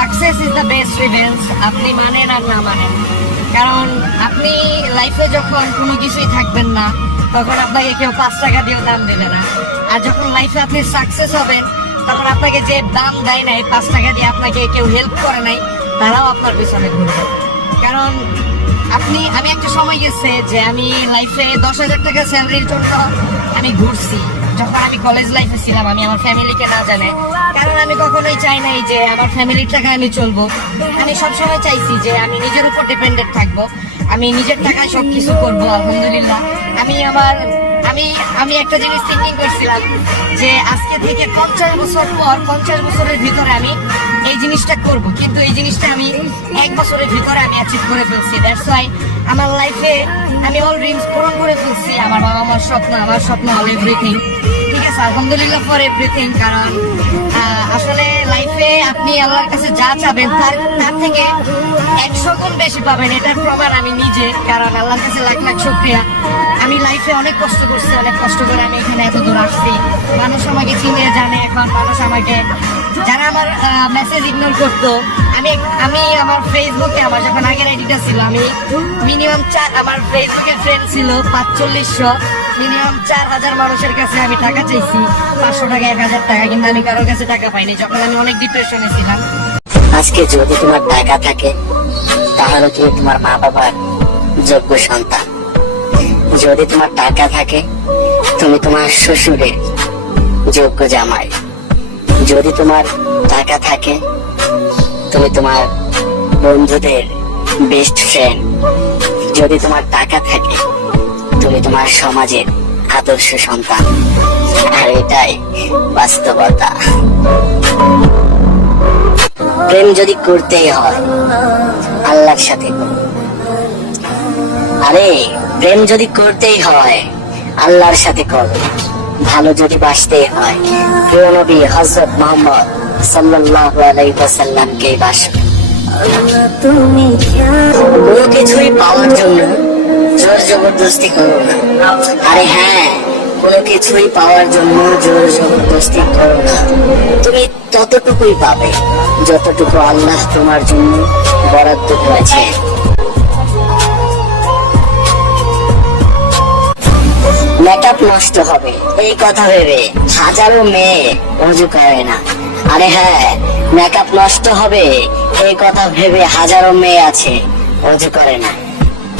Success is the best revenge, আপনি মানেন আর না মানেন। কারণ আপনি লাইফে যখন কোনো কিছুই থাকবেন না, তখন আপনাকে কেউ 5 টাকা দিয়েও দাম দেবে না। আর যখন লাইফে আপনি সাকসেস হবেন, তখন আপনাকে যে দাম দেয় নাই, 5 টাকা দিয়ে আপনাকে কেউ হেল্প করে নাই, তারাও আপনার পিছনে ঘুরবে। কারণ আমি একটা সময় গেছে যে আমি লাইফে 10,000 টাকা স্যালারির জন্য আমি ঘুরছি, যখন আমি কলেজ লাইফে ছিলাম। আমি আমার ফ্যামিলিকে না জানে, কারণ আমি কখনোই চাই নাই যে আমার ফ্যামিলির টাকায় আমি চলবো। আমি সবসময় চাইছি যে আমি নিজের উপর ডিপেন্ডেন্ট থাকবো, আমি নিজের টাকায় সবকিছু করবো। আলহামদুলিল্লাহ আমি একটা জিনিস থিঙ্কিং করছিলাম যে আজকে থেকে 50 বছর পর, 50 বছরের ভিতরে আমি এই জিনিসটা করব, কিন্তু এই জিনিসটা আমি 1 বছরের ভিতরে আমি অ্যাচিভ করে ফেলছি। দ্যাটস ওয়াই আমার লাইফে আমি অল ড্রিমস পূরণ করে ফেলছি। আমার বাবা মার স্বপ্ন, আমার স্বপ্ন, অল এভরিথিং। ঠিক আছে, আলহামদুলিল্লাহ ফর এভরিথিং। কারণ আসলে লাইফে আপনি আল্লাহর কাছে যা চাবেন তার থেকে 100 গুণ বেশি পাবেন, এটার প্রমাণ আমি নিজে। কারণ আল্লাহর কাছে লাখ লাখ শুকরিয়া। আমি লাইফে অনেক কষ্ট করছি, অনেক কষ্ট করে আমি এখানে এত দূর আসছি। মানুষ আমাকে চিনে জানে এখন, মানুষ আমাকে, যারা আমার মেসেজ ইগনোর করতো, আমি আমার ফেসবুকে, আমার যখন আগের আইডিটা ছিল, আমি মিনিমাম আমার ফেসবুকে ফ্রেন্ড ছিল 4500, মিনিমাম 4000 মানুষের কাছে আমি টাকা চাইছি, 500 টাকা, 1000 টাকা, কিন্তু আমি কারোর কাছে টাকা পাইনি যখন আমি অনেক ডিপ্রেশনে ছিলাম। আজকে যদি তোমার টাকা থাকে, তাহলে তুমি তোমার মা বাবার যোগ্য সন্তান। যদি তোমার টাকা থাকে, তুমি তোমার শ্বশুরের যোগ্য জামাই। যদি তোমার টাকা থাকে, তুমি তোমার বন্ধুদের বেস্ট ফ্রেন্ড। যদি তোমার টাকা থাকে, তুমি তোমার সমাজের আদর্শ সন্তান। আর এটাই বাস্তবতা। প্রেম যদি করতেই হয়, আল্লাহর সাথে করো। আরে প্রেম যদি করতেই হয়, আল্লাহর সাথে করো। ভালো যদি বাসতেই হয়, প্রিয় নবী হযরত মুহাম্মদ সাল্লাল্লাহু আলাইহি ওয়াসাল্লামকে বাসো। কোনো কিছুই পাওয়ার জন্য জোর জবরদস্তি করো না। আরে হ্যাঁ, কোনো কিছুই পাওয়ার জন্য জোর জবরদস্তি করো না। তুমি ততটুকুই পাবে যতটুকু আল্লাহ তোমার জন্য বরাদ্দ করেছে। মেকআপ নষ্ট হবে এই কথা ভেবে হাজারো মেয়ে অজু করে না। আরে হ্যাঁ, মেকআপ নষ্ট হবে এই কথা ভেবে হাজারো মেয়ে আছে অজু করে না।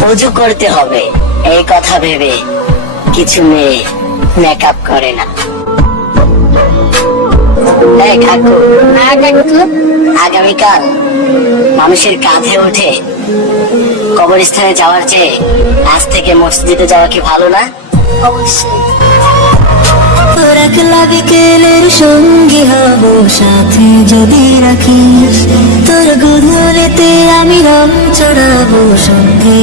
অজু করতে হবে এই কথা ভেবে কিছু মেয়ে মেকআপ করে না। কাকু, আগামীকাল মানুষের কাঁধে উঠে কবরস্থানে যাওয়ার চেয়ে আজ থেকে মসজিদে যাওয়া কি ভালো না? অবশ্যই। তোর একলা বিকেলের সঙ্গী হব, সাথে যদি রাখিস, তোর গোধূলিতে আমি রং চড়াবো সঙ্গে।